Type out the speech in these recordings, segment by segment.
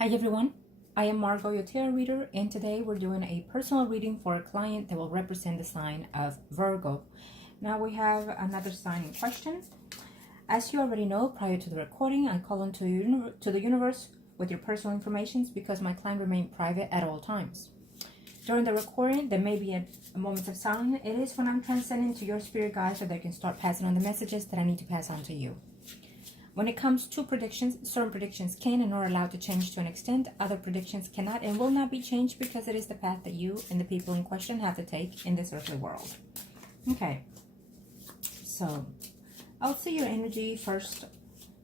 Hi everyone, I am Margot, your tarot reader, and today we're doing a personal reading for a client that will represent the sign of Virgo. Now we have another sign in question. As you already know, prior to the recording, I call on to the universe with your personal information because my client remains private at all times. During the recording, there may be a moment of silence. It is when I'm transcending to your spirit guides so they can start passing on the messages that I need to pass on to you. When it comes to predictions, certain predictions can and are allowed to change to an extent. Other predictions cannot and will not be changed because it is the path that you and the people in question have to take in this earthly world. Okay, so I'll see your energy first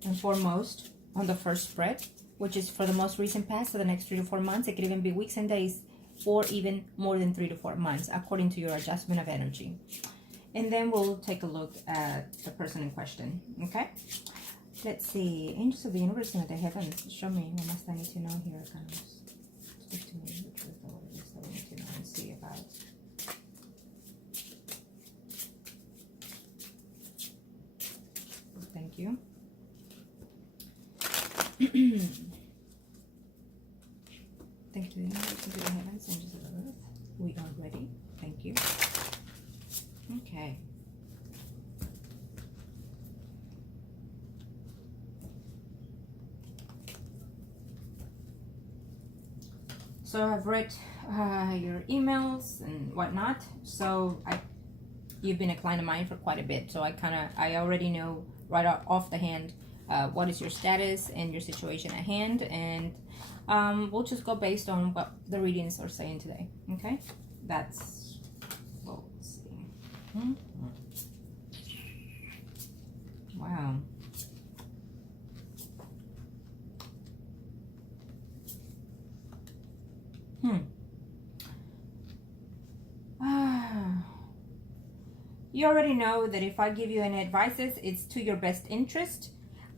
and foremost on the first spread, which is for the most recent past, so the next 3 to 4 months. It could even be weeks and days, or even more than 3 to 4 months, according to your adjustment of energy. And then we'll take a look at the person in question, okay? Let's see. Angels of the universe and the heavens. Show me what must I need to know here, guys. Speak to me the truth of what it is that we need to know and see about. Thank you. Thank you to the universe and to the heavens, angels of the earth. We are ready. Thank you. Okay. So I've read your emails and whatnot. So you've been a client of mine for quite a bit. So I already know right off the hand what is your status and your situation at hand. And we'll just go based on what the readings are saying today. Okay? That's what we'll see. Wow. You already know that if I give you any advices, it's to your best interest.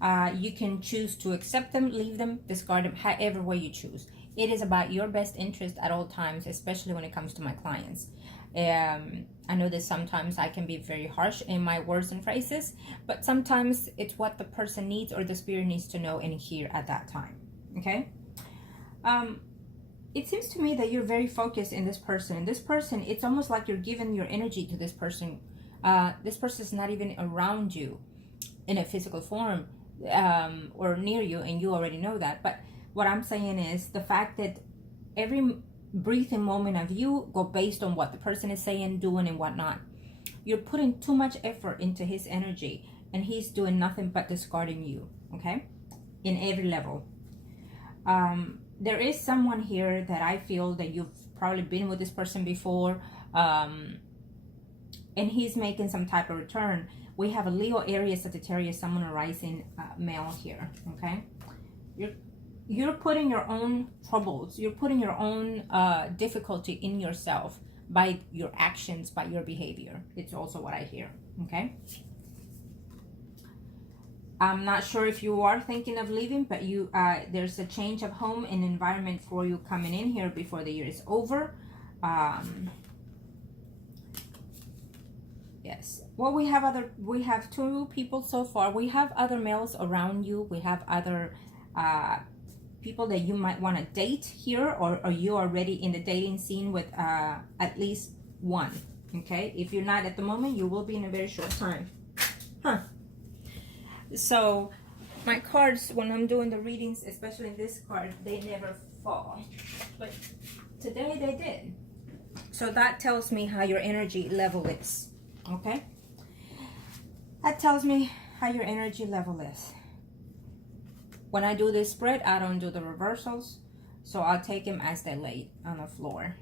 You can choose to accept them, leave them, discard them, however way you choose. It is about your best interest at all times, especially when it comes to my clients. I know that sometimes I can be very harsh in my words and phrases, but sometimes it's what the person needs or the spirit needs to know and hear at that time. Okay? It seems to me that you're very focused in this person. This person, it's almost like you're giving your energy to this person. This person is not even around you in a physical form or near you, and you already know that. But what I'm saying is the fact that every breathing moment of you go based on what the person is saying, doing, and whatnot. You're putting too much effort into his energy, and he's doing nothing but discarding you, okay? In every level. There is someone here that I feel that you've probably been with this person before, and he's making some type of return. We have a Leo, Aries, Sagittarius, someone arising male here, okay? You're putting your own troubles, you're putting your own difficulty in yourself by your actions, by your behavior. It's also what I hear, okay? I'm not sure if you are thinking of leaving, but you there's a change of home and environment for you coming in here before the year is over. Yes. Well, we have 2 people so far. We have other males around you. We have other people that you might want to date here, or you are already in the dating scene with at least one. Okay. If you're not at the moment, you will be in a very short time. Huh. So my cards, when I'm doing the readings, especially in this card, they never fall. But today they did. So that tells me how your energy level is. Okay? That tells me how your energy level is. When I do this spread, I don't do the reversals. So I'll take them as they lay on the floor.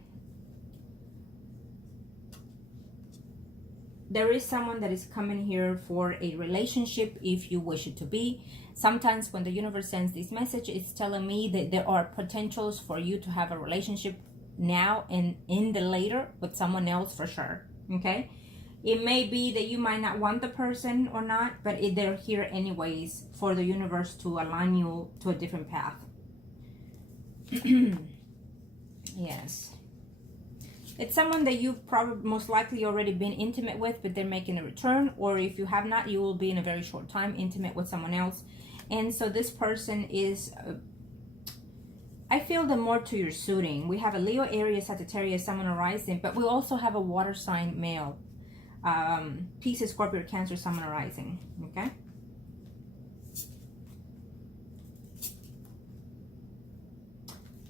There is someone that is coming here for a relationship if you wish it to be. Sometimes when the universe sends this message, it's telling me that there are potentials for you to have a relationship now and in the later with someone else for sure. Okay? It may be that you might not want the person or not, but they're here anyways for the universe to align you to a different path. Yes. It's someone that you've probably most likely already been intimate with, but they're making a return. Or if you have not, you will be in a very short time intimate with someone else. And so this person is I feel the more to your suiting. We have a Leo, Aries, Sagittarius, Sun, Moon, Rising, but we also have a water sign male. Pisces, Scorpio, Cancer, Sun, Moon, Rising. Okay.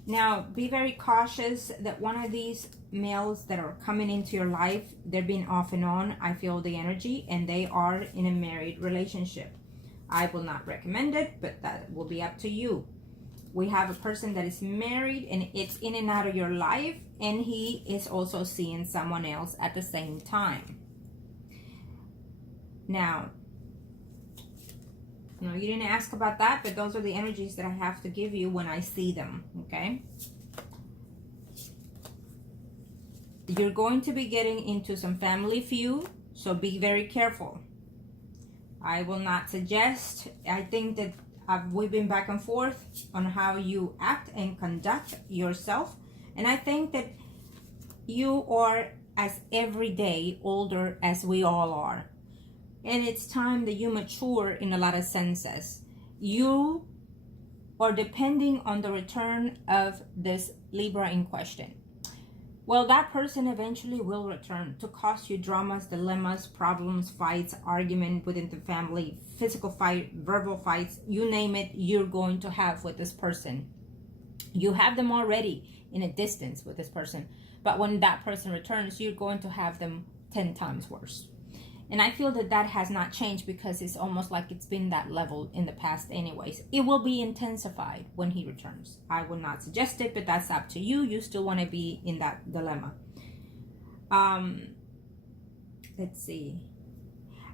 Now, be very cautious that one of these males that are coming into your life, they're being off and on. I feel the energy, and they are in a married relationship. I will not recommend it, but that will be up to you. We have a person that is married, and it's in and out of your life, and he is also seeing someone else at the same time. Now, no, you didn't ask about that, but those are the energies that I have to give you when I see them, okay? You're going to be getting into some family feud, so be very careful. I will not suggest. I think that we've been back and forth on how you act and conduct yourself, and I think that you are as every day older as we all are. And it's time that you mature in a lot of senses. You are depending on the return of this Libra in question. Well, that person eventually will return to cause you dramas, dilemmas, problems, fights, argument within the family, physical fight, verbal fights, you name it, you're going to have with this person. You have them already in a distance with this person, but when that person returns, you're going to have them 10 times worse. And I feel that that has not changed, because it's almost like it's been that level in the past anyways. It will be intensified when he returns. I will not suggest it, but that's up to you. You still want to be in that dilemma. Let's see.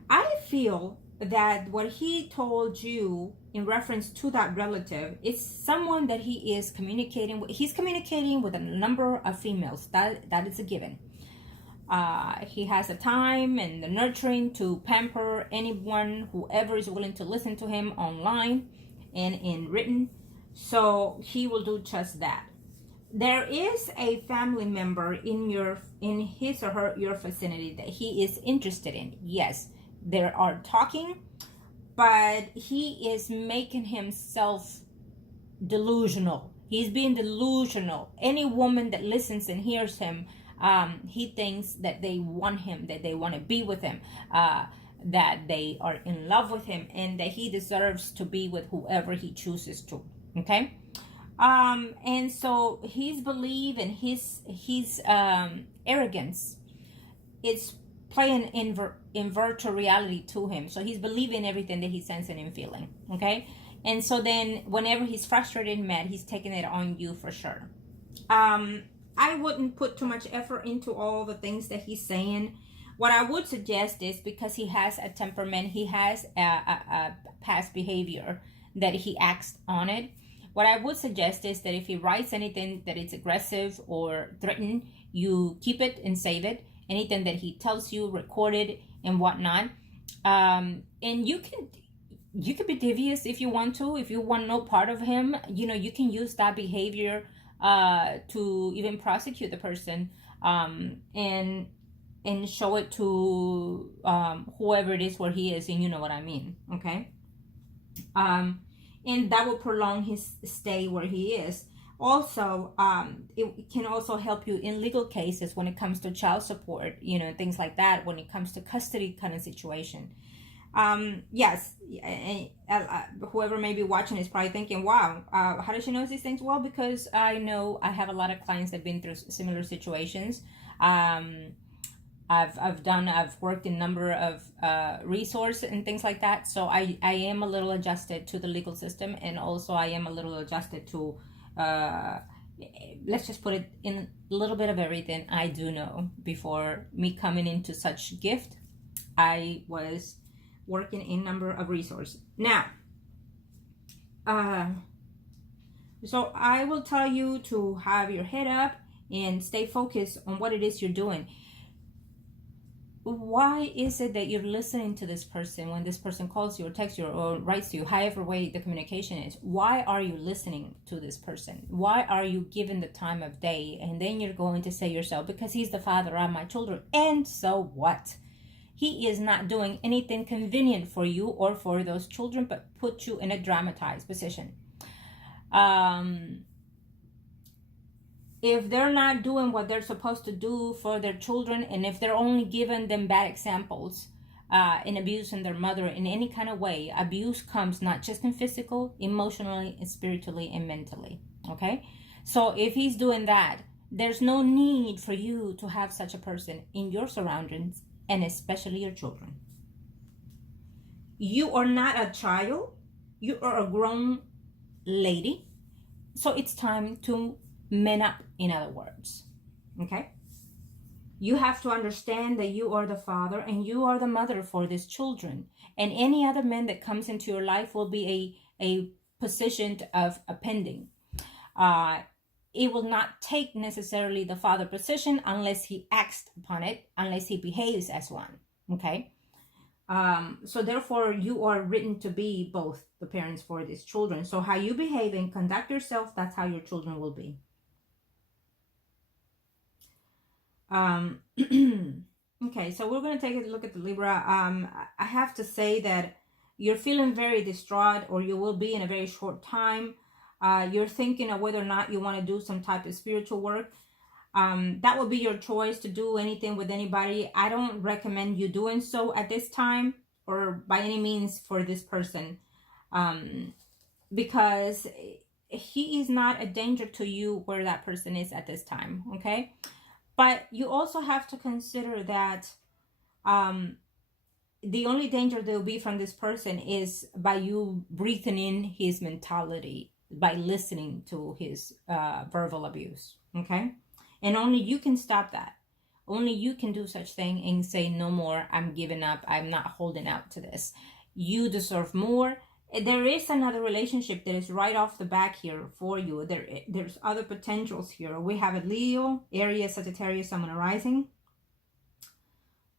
I feel that what he told you in reference to that relative is someone that he is communicating with. He's communicating with a number of females. That is a given. He has the time and the nurturing to pamper anyone, whoever is willing to listen to him online and in written. So he will do just that. There is a family member in his or her your vicinity that he is interested in. Yes, they are talking, but he is making himself delusional. He's being delusional. Any woman that listens and hears him, he thinks that they want him, that they want to be with him, that they are in love with him, and that he deserves to be with whoever he chooses to. Okay? And so his belief and his arrogance is playing virtual reality to him. So he's believing everything that he's sensing and feeling. Okay? And so then whenever he's frustrated and mad, he's taking it on you for sure. I wouldn't put too much effort into all the things that he's saying. What I would suggest is, because he has a temperament, he has a past behavior that he acts on it. What I would suggest is that if he writes anything that is aggressive or threatened, you keep it and save it. Anything that he tells you, record it and whatnot. And you can be devious if you want to. If you want no part of him, you can use that behavior to even prosecute the person, and show it to whoever it is where he is, and you know what I mean. Okay. And that will prolong his stay where he is. Also, it can also help you in legal cases when it comes to child support, things like that, when it comes to custody kind of situation. Yes, whoever may be watching is probably thinking, wow, how does she know these things? Well, because I know I have a lot of clients that have been through similar situations. I've worked in a number of resources and things like that. So I am a little adjusted to the legal system, and also I am a little adjusted to, let's just put it in a little bit of everything I do know. Before me coming into such gift, I was working in a number of resources. Now, so I will tell you to have your head up and stay focused on what it is you're doing. Why is it that you're listening to this person when this person calls you or texts you or writes to you, however way the communication is? Why are you listening to this person? Why are you given the time of day? And then you're going to say yourself, because he's the father of my children. And so what? He is not doing anything convenient for you or for those children, but put you in a dramatized position. if they're not doing what they're supposed to do for their children, and if they're only giving them bad examples, in abusing their mother in any kind of way, abuse comes not just in physical, emotionally, and spiritually, and mentally. Okay? So if he's doing that, there's no need for you to have such a person in your surroundings, and especially your children. You are not a child. You are a grown lady. So it's time to man up, in other words. Okay? You have to understand that you are the father and you are the mother for these children. And any other man that comes into your life will be a position of appending. It will not take necessarily the father position unless he acts upon it, unless he behaves as one. Okay? So therefore, you are written to be both the parents for these children. So how you behave and conduct yourself, that's how your children will be. Okay, so we're going to take a look at the Libra. I have to say that you're feeling very distraught, or you will be in a very short time. You're thinking of whether or not you want to do some type of spiritual work. That would be your choice to do anything with anybody. I don't recommend you doing so at this time, or by any means for this person, because he is not a danger to you where that person is at this time. Okay. But you also have to consider that the only danger there will be from this person is by you breathing in his mentality, by listening to his verbal abuse, okay? And only you can stop that. Only you can do such thing and say, no more, I'm giving up, I'm not holding out to this. You deserve more. There is another relationship that is right off the back here for you. There's other potentials here. We have a Leo, Aries, Sagittarius, Sun, Moon, Rising.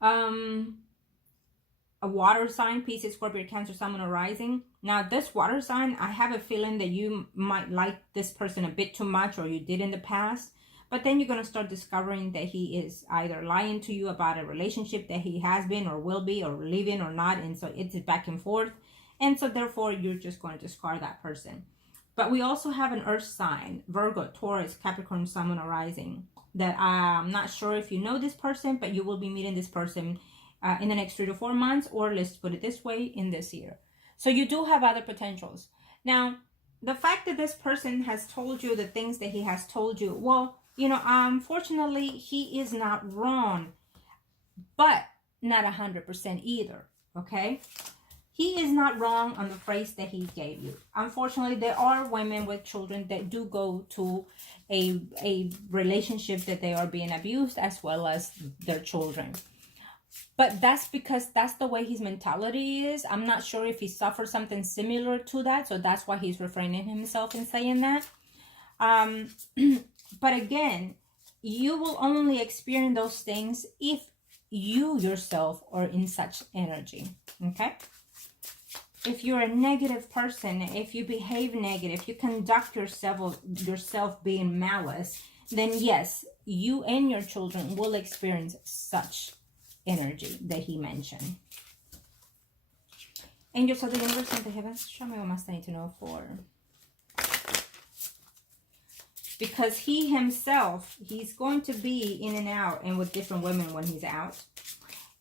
A water sign, Pisces, Scorpio, Cancer, Sun, Moon, Rising. Now, this water sign, I have a feeling that you might like this person a bit too much, or you did in the past. But then you're going to start discovering that he is either lying to you about a relationship that he has been or will be, or living or not. And so it's back and forth. And so therefore, you're just going to discard that person. But we also have an earth sign, Virgo, Taurus, Capricorn, Sun, Moon, Rising, that I'm not sure if you know this person, but you will be meeting this person in the next 3 to 4 months, or let's put it this way, in this year. So you do have other potentials. Now, the fact that this person has told you the things that he has told you, well, you know, unfortunately, he is not wrong, but not 100% either, okay? He is not wrong on the phrase that he gave you. Unfortunately, there are women with children that do go to a relationship that they are being abused, as well as their children. But that's because that's the way his mentality is. I'm not sure if he suffered something similar to that, so that's why he's refraining himself and saying that. But again, you will only experience those things if you yourself are in such energy, okay? If you're a negative person, if you behave negative, you conduct yourself being malice, then yes, you and your children will experience such energy that he mentioned. Angels of the universe and the heavens, show me what must I need to know for. Because he himself, he's going to be in and out and with different women when he's out.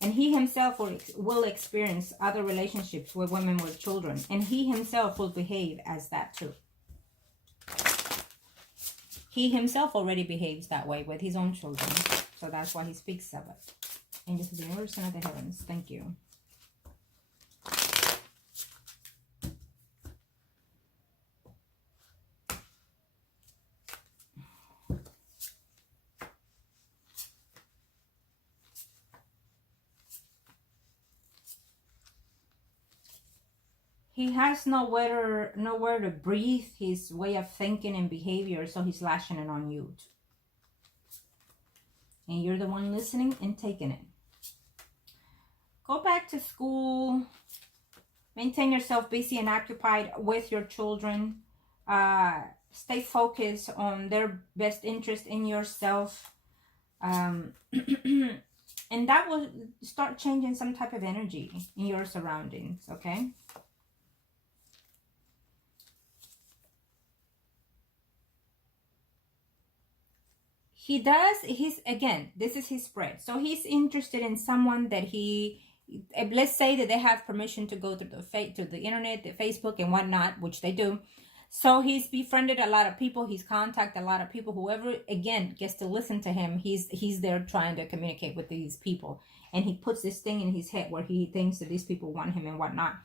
And he himself will experience other relationships with women with children. And he himself will behave as that too. He himself already behaves that way with his own children. So that's why he speaks of it. Angels of the universe and of the heavens, thank you. He has nowhere to breathe his way of thinking and behavior, so he's lashing it on you. And you're the one listening and taking it. Go back to school. Maintain yourself busy and occupied with your children. Stay focused on their best interest in yourself. And that will start changing some type of energy in your surroundings, okay? He does, again, this is his spread. So he's interested in someone that let's say that they have permission to go to the internet, the Facebook and whatnot, which they do. So he's befriended a lot of people. He's contacted a lot of people. Whoever, again, gets to listen to him, he's there trying to communicate with these people. And he puts this thing in his head where he thinks that these people want him and whatnot.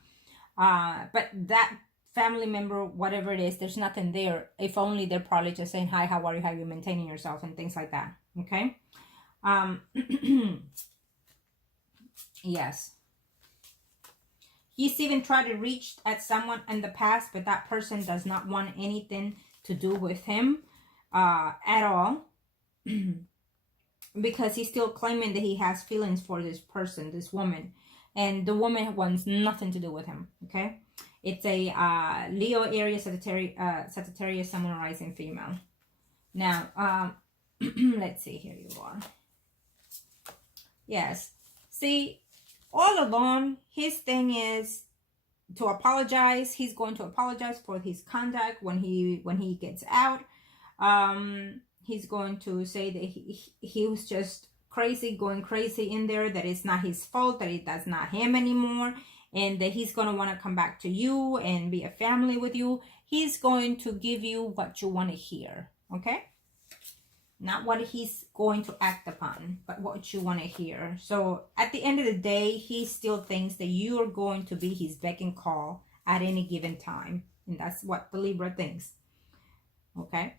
But that family member, whatever it is, there's nothing there. If only they're probably just saying, hi, how are you? How are you maintaining yourself? And things like that. Okay? Yes. He's even tried to reach at someone in the past, but that person does not want anything to do with him at all. Because he's still claiming that he has feelings for this person, this woman. And the woman wants nothing to do with him, okay? It's a Leo, Aries, Sagittarius, Sun, and Rising female. Now, let's see, here you are. Yes. See, all along, his thing is to apologize. He's going to apologize for his conduct when he gets out. He's going to say that he was just crazy, going crazy in there, that it's not his fault, that that's not him anymore, and that he's going to want to come back to you and be a family with you. He's going to give you what you want to hear, okay? Not what he's going to act upon, but what you want to hear. So at the end of the day, he still thinks that you are going to be his beck and call at any given time. And that's what the Libra thinks. Okay?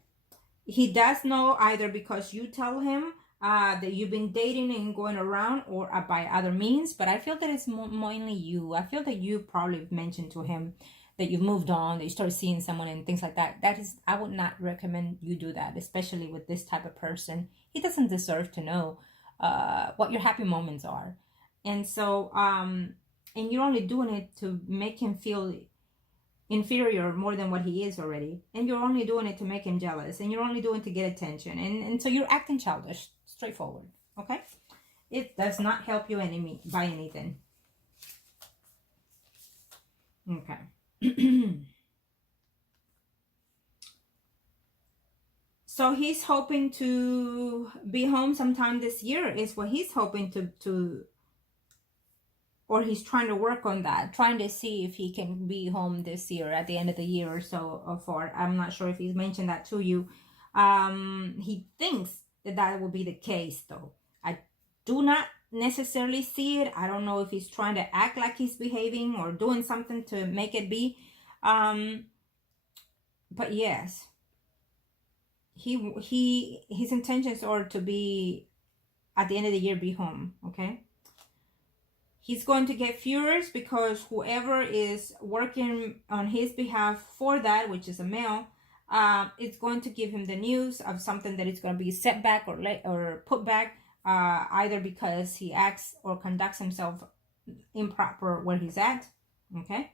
He does know either because you tell him that you've been dating and going around, or by other means. But I feel that it's mainly you. I feel that you probably mentioned to him that you've moved on, that you started seeing someone and things like that. I would not recommend you do that, especially with this type of person. He doesn't deserve to know what your happy moments are. And so, and you're only doing it to make him feel inferior more than what he is already. And you're only doing it to make him jealous. And you're only doing it to get attention. And so you're acting childish, straightforward, okay? It does not help you by anything. Okay. So he's hoping to be home sometime this year is what he's hoping to or he's trying to work on that, trying to see if he can be home this year at the end of the year or so or for. I'm not sure if he's mentioned that to you. He thinks that will be the case though. I do not necessarily see it. I don't know if he's trying to act like he's behaving or doing something to make it be. But yes, his intentions are to be at the end of the year, be home. Okay. He's going to get furious because whoever is working on his behalf for that, which is a male, it's going to give him the news of something that is going to be set back or put back, either because he acts or conducts himself improper where he's at. Okay.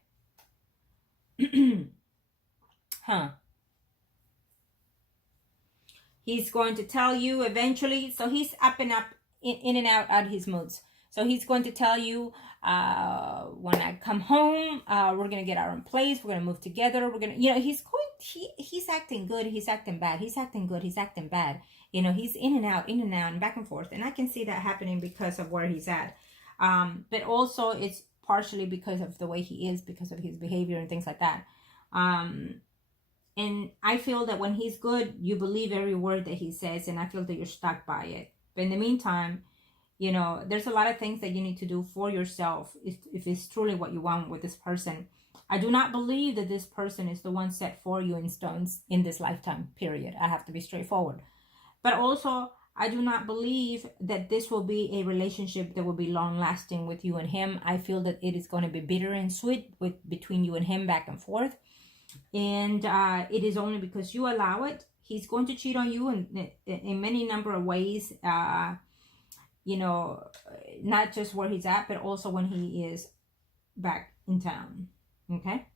He's going to tell you eventually. So he's up and up, in and out at his moods. So he's going to tell you, when I come home, we're going to get our own place. We're going to move together. We're going to, he's acting good. He's acting bad. He's acting good. He's acting bad. He's in and out and back and forth. And I can see that happening because of where he's at. But also it's partially because of the way he is, because of his behavior and things like that. And I feel that when he's good, you believe every word that he says. And I feel that you're stuck by it. But in the meantime, there's a lot of things that you need to do for yourself if it's truly what you want with this person. I do not believe that this person is the one set for you in stones in this lifetime, period. I have to be straightforward. But also, I do not believe that this will be a relationship that will be long-lasting with you and him. I feel that it is going to be bitter and sweet between you and him, back and forth. And it is only because you allow it. He's going to cheat on you in many number of ways. Not just where he's at, but also when he is back in town. Okay?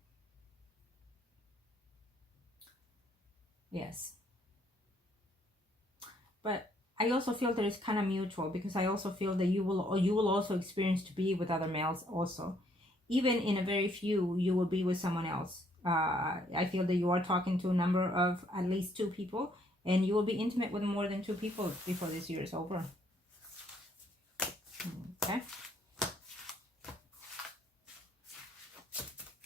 Yes. But I also feel that it's kind of mutual, because I also feel that you will also experience to be with other males also. Even in a very few, you will be with someone else. I feel that you are talking to a number of at least 2 people, And you will be intimate with more than 2 people before this year is over. Okay.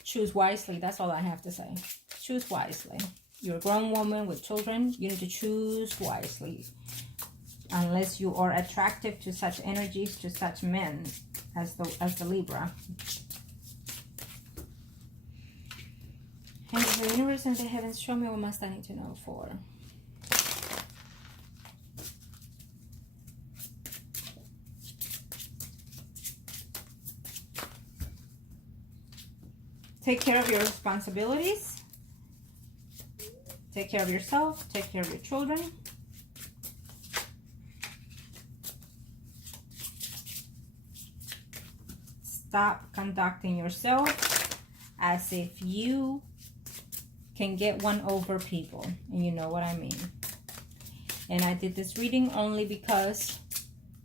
Choose wisely. That's all I have to say. Choose wisely. You're a grown woman with children. You need to choose wisely. Unless you are attractive to such energies, to such men as the Libra. And the universe and the heavens, show me what must I need to know for. Take care of your responsibilities. Take care of yourself. Take care of your children. Stop conducting yourself as if you can get one over people. And you know what I mean. And I did this reading only because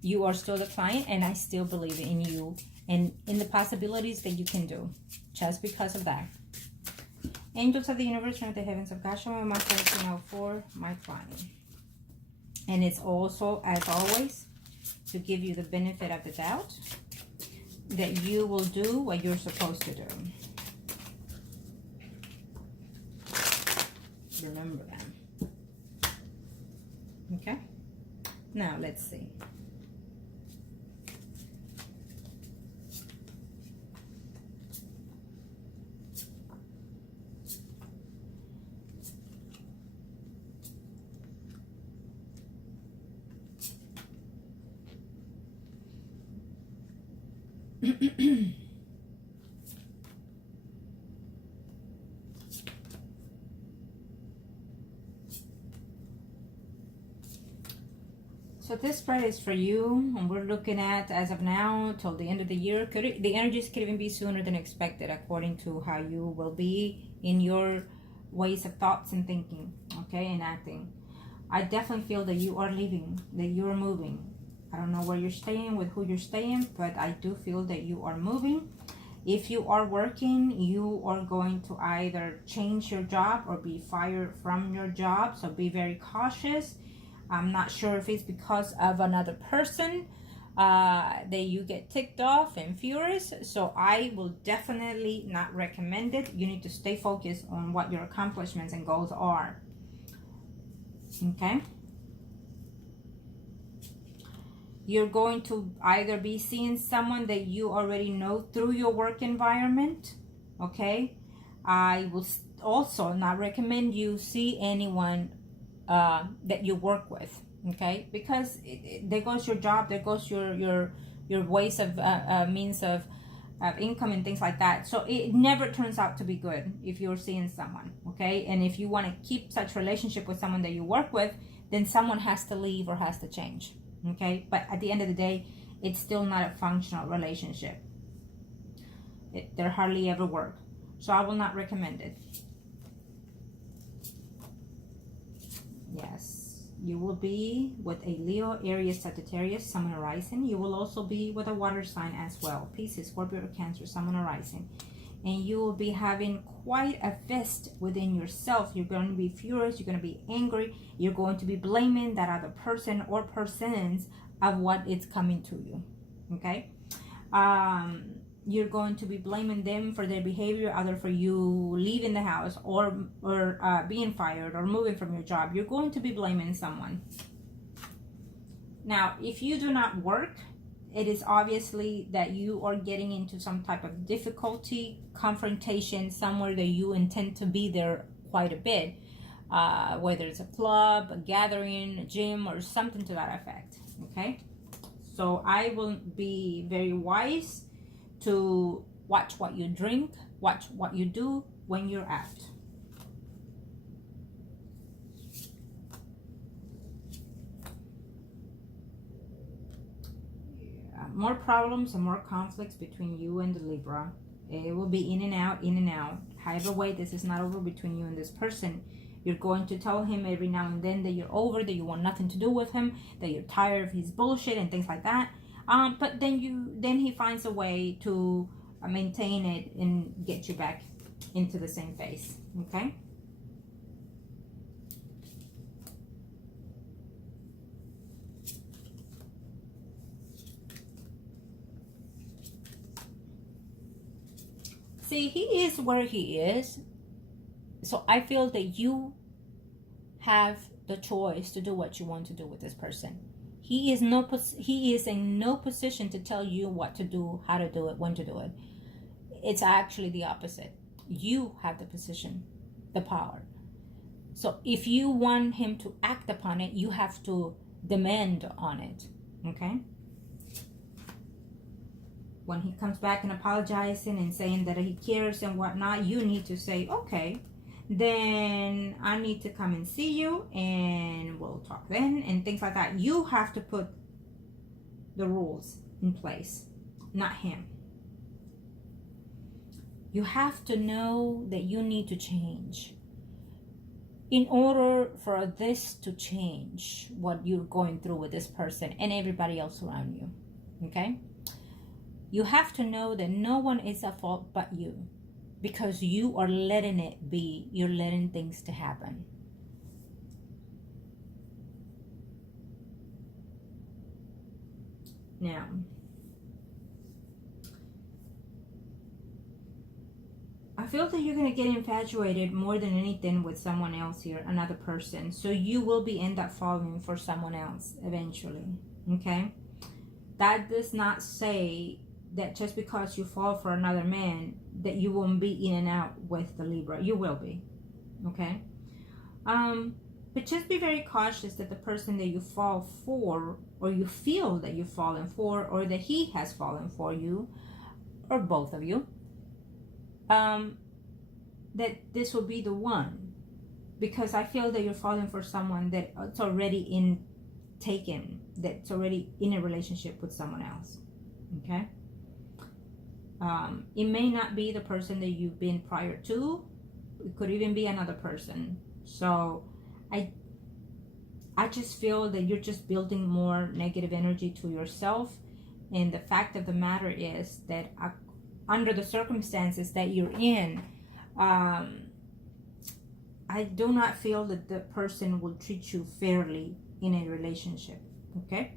you are still the client and I still believe in you and in the possibilities that you can do. Just because of that. Angels of the universe and the heavens of God, show me my things now for my client. And it's also, as always, to give you the benefit of the doubt that you will do what you're supposed to do. Remember that. Okay? Now, let's see. So this spread is for you, and we're looking at, as of now, till the end of the year. The energies could even be sooner than expected, according to how you will be in your ways of thoughts and thinking, okay, and acting. I definitely feel that you are leaving, that you are moving. I don't know where you're staying, with who you're staying, but I do feel that you are moving. If you are working, you are going to either change your job or be fired from your job, so be very cautious. I'm not sure if it's because of another person that you get ticked off and furious. So I will definitely not recommend it. You need to stay focused on what your accomplishments and goals are. Okay? You're going to either be seeing someone that you already know through your work environment. Okay? I will also not recommend you see anyone that you work with, okay? Because there goes your job, there goes your ways of means of income and things like that. So it never turns out to be good if you're seeing someone, okay? And if you want to keep such relationship with someone that you work with, then someone has to leave or has to change, okay? But at the end of the day, it's still not a functional relationship. They hardly ever work. So I will not recommend it. Yes, you will be with a Leo, Aries, Sagittarius, Sun and Rising. You will also be with a water sign as well. Pisces, Scorpio, or Cancer, Sun and Rising. And you will be having quite a fist within yourself. You're going to be furious. You're going to be angry. You're going to be blaming that other person or persons of what is coming to you. Okay? You're going to be blaming them for their behavior, either for you leaving the house or being fired or moving from your job. You're going to be blaming someone. Now, if you do not work, it is obviously that you are getting into some type of difficulty, confrontation, somewhere that you intend to be there quite a bit, whether it's a club, a gathering, a gym, or something to that effect, okay? So I will be very wise to watch what you drink, watch what you do when you're out. More problems and more conflicts between you and the Libra. It will be in and out, in and out. However way, this is not over between you and this person. You're going to tell him every now and then that you're over, that you want nothing to do with him, that you're tired of his bullshit and things like that. But then he finds a way to maintain it and get you back into the same phase. Okay? See, he is where he is. So I feel that you have the choice to do what you want to do with this person. He is in no position to tell you what to do, how to do it, when to do it. It's actually the opposite. You have the position, the power. So if you want him to act upon it, you have to demand on it. Okay? When he comes back and apologizing and saying that he cares and whatnot, you need to say, okay, then I need to come and see you and we'll talk then, and things like that. You have to put the rules in place, not him. You have to know that you need to change. In order for this to change, what you're going through with this person and everybody else around you, okay? You have to know that no one is at fault but you, because you are letting it be. You're letting things to happen. Now, I feel that you're going to get infatuated more than anything with someone else here, another person. So you will end up falling for someone else eventually, okay? That does not say that just because you fall for another man that you won't be in and out with the Libra. You will be, okay? But just be very cautious that the person that you fall for, or you feel that you've fallen for, or that he has fallen for you, or both of you, that this will be the one. Because I feel that you're falling for someone that's already that's already in a relationship with someone else, okay? It may not be the person that you've been prior to. It could even be another person. So I just feel that you're just building more negative energy to yourself. And the fact of the matter is that under the circumstances that you're in, I do not feel that the person will treat you fairly in a relationship, okay?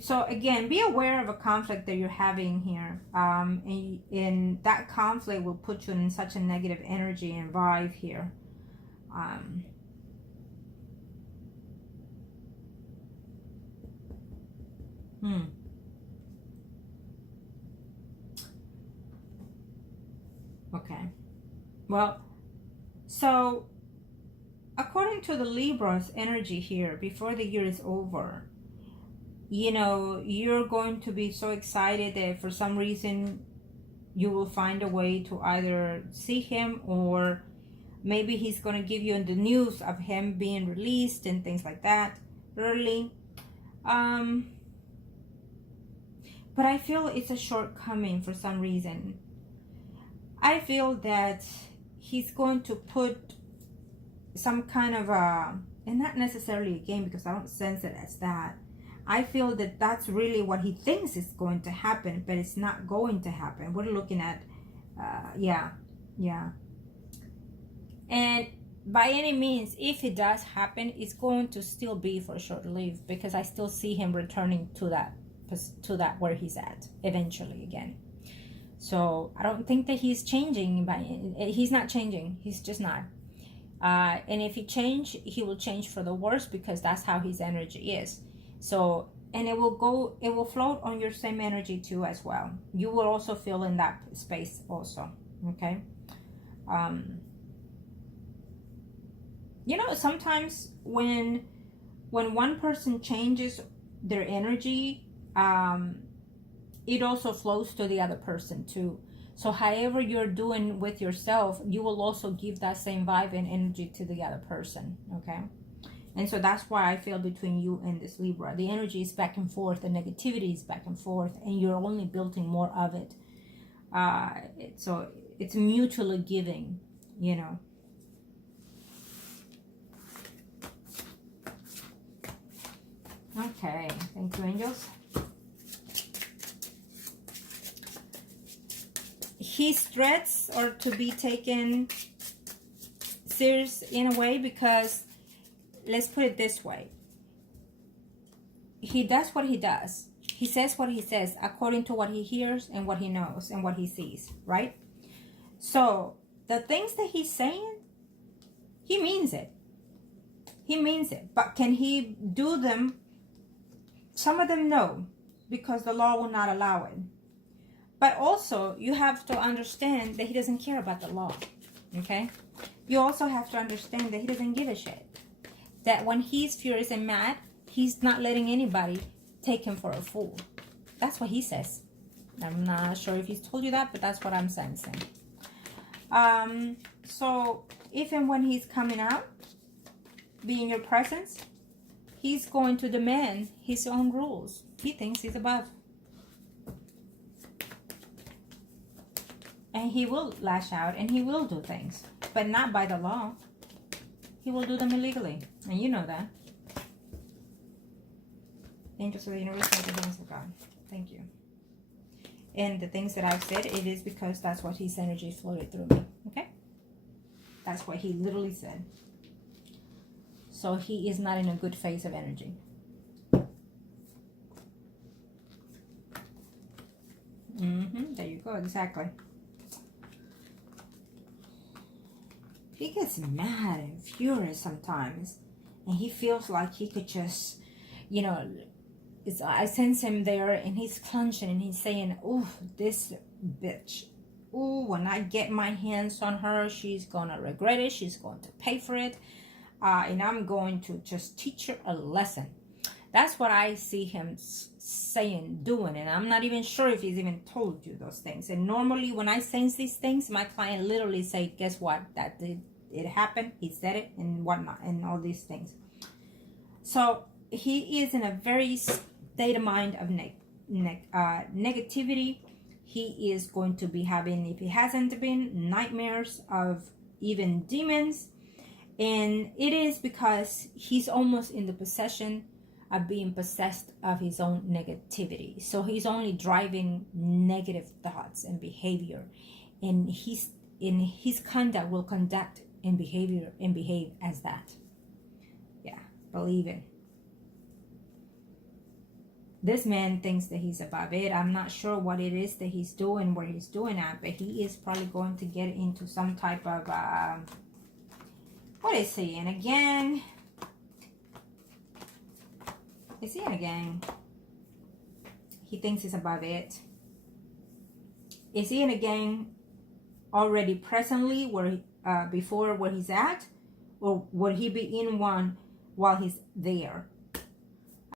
So again, be aware of a conflict that you're having here, and that conflict will put you in such a negative energy and vibe here. Okay. Well, so according to the Libra's energy here, before the year is over, you know, you're going to be so excited that for some reason you will find a way to either see him, or maybe he's going to give you the news of him being released and things like that early. But I feel it's a shortcoming for some reason. I feel that he's going to put some kind of and not necessarily a game, because I don't sense it as that. I feel that that's really what he thinks is going to happen, but it's not going to happen. We're looking at, yeah. And by any means, if it does happen, it's going to still be for short lived, because I still see him returning to that where he's at eventually again. So I don't think that he's changing. He's not changing. He's just not. And if he change, he will change for the worse, because that's how his energy is. So, and it will float on your same energy too as well. You will also feel in that space also, okay? You know, sometimes when one person changes their energy, it also flows to the other person too. So however you're doing with yourself, you will also give that same vibe and energy to the other person, okay? And so that's why I feel between you and this Libra, the energy is back and forth, the negativity is back and forth, and you're only building more of it. So it's mutually giving, you know. Okay, thank you, angels. His threats are to be taken serious in a way, because let's put it this way. he does what he does. He says what he says according to what he hears and what he knows and what he sees, right? So the things that he's saying, he means it. He means it. But can he do them? Some of them no, because the law will not allow it. But also, you have to understand that he doesn't care about the law, okay? You also have to understand that he doesn't give a shit. That when he's furious and mad, he's not letting anybody take him for a fool. That's what he says. I'm not sure if he's told you that, but that's what I'm sensing. So, if and when he's coming out, be in your presence, he's going to demand his own rules. He thinks he's above. And he will lash out and he will do things, but not by the law. He will do them illegally, and you know that. Angels of the universe, thank you, hands of God. Thank you. And the things that I've said, it is because that's what his energy floated through me, okay? That's what he literally said. So he is not in a good phase of energy. There you go, exactly. He gets mad and furious sometimes, and he feels like he could just, you know, I sense him there, and he's clenching, and he's saying, "Ooh, this bitch. Ooh, when I get my hands on her, she's gonna regret it. She's going to pay for it, and I'm going to just teach her a lesson." That's what I see him saying, doing, and I'm not even sure if he's even told you those things. And normally when I sense these things, my client literally say, guess what, that it happened, he said it, and whatnot, and all these things. So he is in a very state of mind of negativity. He is going to be having, if he hasn't been, nightmares of even demons. And it is because he's almost in the possession of being possessed of his own negativity. So he's only driving negative thoughts and behavior, and he's in his conduct will conduct and behave as that. Yeah, believe it. This man thinks that he's above it. I'm not sure what it is that he's doing, where he's doing at, but he is probably going to get into some type of what is he? And again, is he in a gang? He thinks he's above it. Is he in a gang already presently, where before where he's at, or would he be in one while he's there?